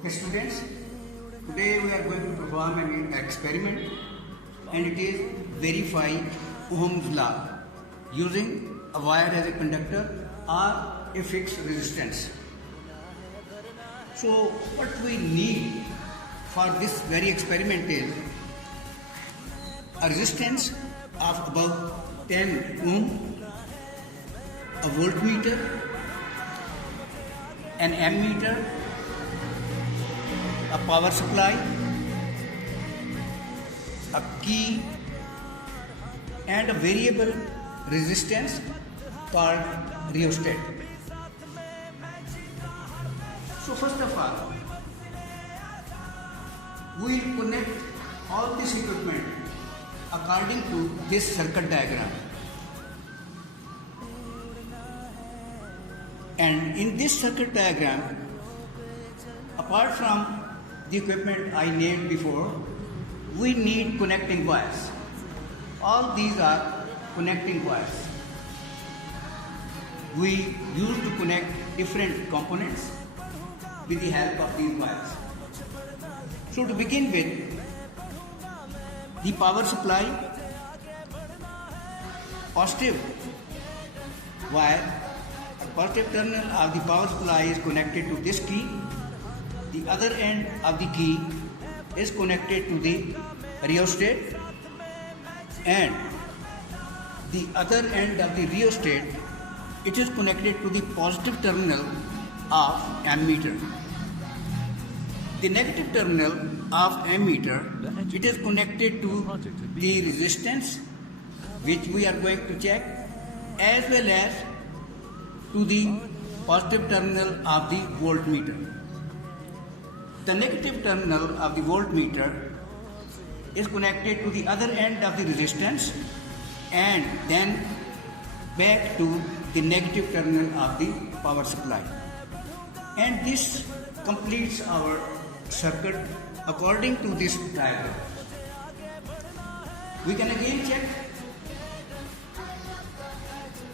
Okay, students, today we are going to perform an experiment and it is verify Ohm's law using a wire as a conductor or a fixed resistance. So what we need for this very experiment is a resistance of about 10 ohm, a voltmeter, an ammeter, a power supply, a key and a variable resistance called rheostat. So first of all, we will connect all this equipment according to this circuit diagram. And in this circuit diagram, apart from the equipment I named before, we need connecting wires. All these are connecting wires. We use to connect different components with the help of these wires. So to begin with, the power supply, positive wire, the positive terminal of the power supply is connected to this key. The other end of the key is connected to the rheostat and the other end of the rheostat, it is connected to the positive terminal of ammeter. The negative terminal of ammeter, it is connected to the resistance which we are going to check, as well as to the positive terminal of the voltmeter. The negative terminal of the voltmeter is connected to the other end of the resistance and then back to the negative terminal of the power supply. And this completes our circuit according to this diagram. We can again check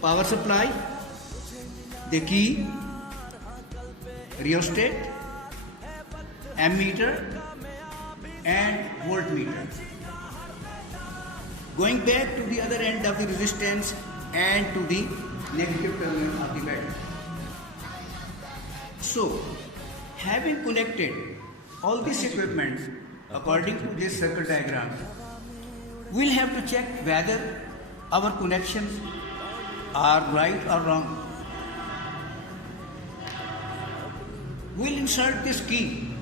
power supply, the key, rheostat, ammeter and voltmeter. Going back to the other end of the resistance and to the negative terminal of the battery. So, having connected all this equipment according to this circuit diagram, we'll have to check whether our connections are right or wrong. We'll insert this key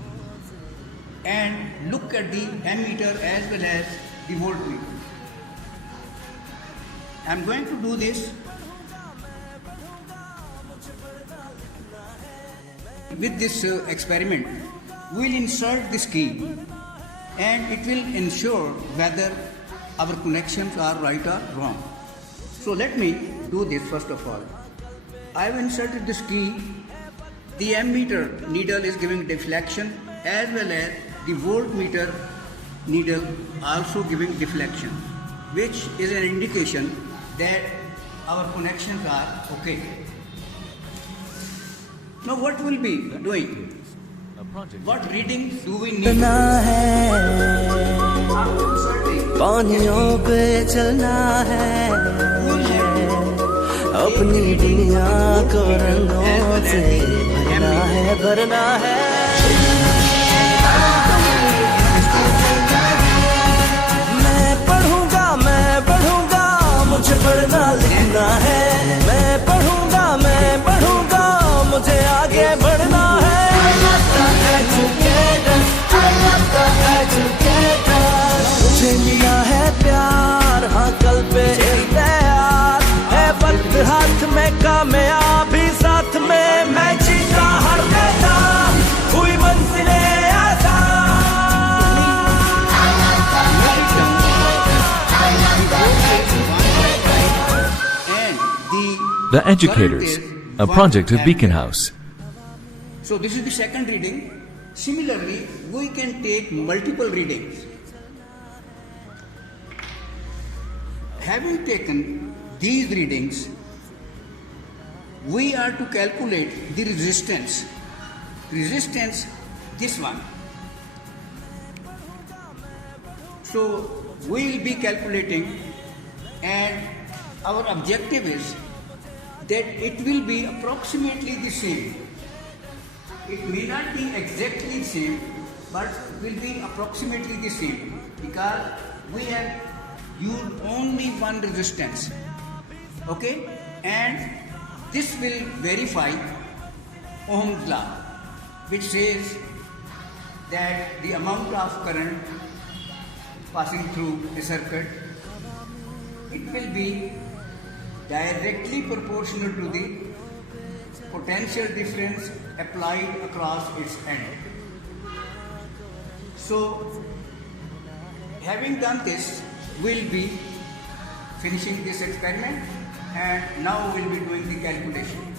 and look at the ammeter as well as the voltmeter. I'm going to do this with this experiment. We'll insert this key and it will ensure whether our connections are right or wrong. So let me do this first of all. I've inserted this key. The ammeter needle is giving deflection as well as the voltmeter needle also giving deflection, which is an indication that our connections are okay. Now what we'll be doing? What reading do we need? पानियों पे चलना है, अपनी दुनिया को रंगों से भरना है। मैं पढ़ूंगा, मुझे पढ़ना लिखना है। मैं पढ़ूंगा, मुझे आगे बढ़ना है। मुझे मिला है प्यार, हाँ कल पे तैयार है वक्त हाथ में, कामयाबी साथ में। मैं जीता हर मैदान, हुई मंजिलें आसान। The Educators, a project of Beacon House. So this is the second reading. Similarly, we can take multiple readings. Having taken these readings, we are to calculate the resistance. Resistance this one. So we will be calculating, and our objective is that it will be approximately the same. It may not be exactly the same, but will be approximately the same, because we have used only one resistance. Okay, and this will verify Ohm's law, which says that the amount of current passing through a circuit, it will be directly proportional to the potential difference applied across its end. So, having done this, we'll be finishing this experiment, and now we'll be doing the calculation.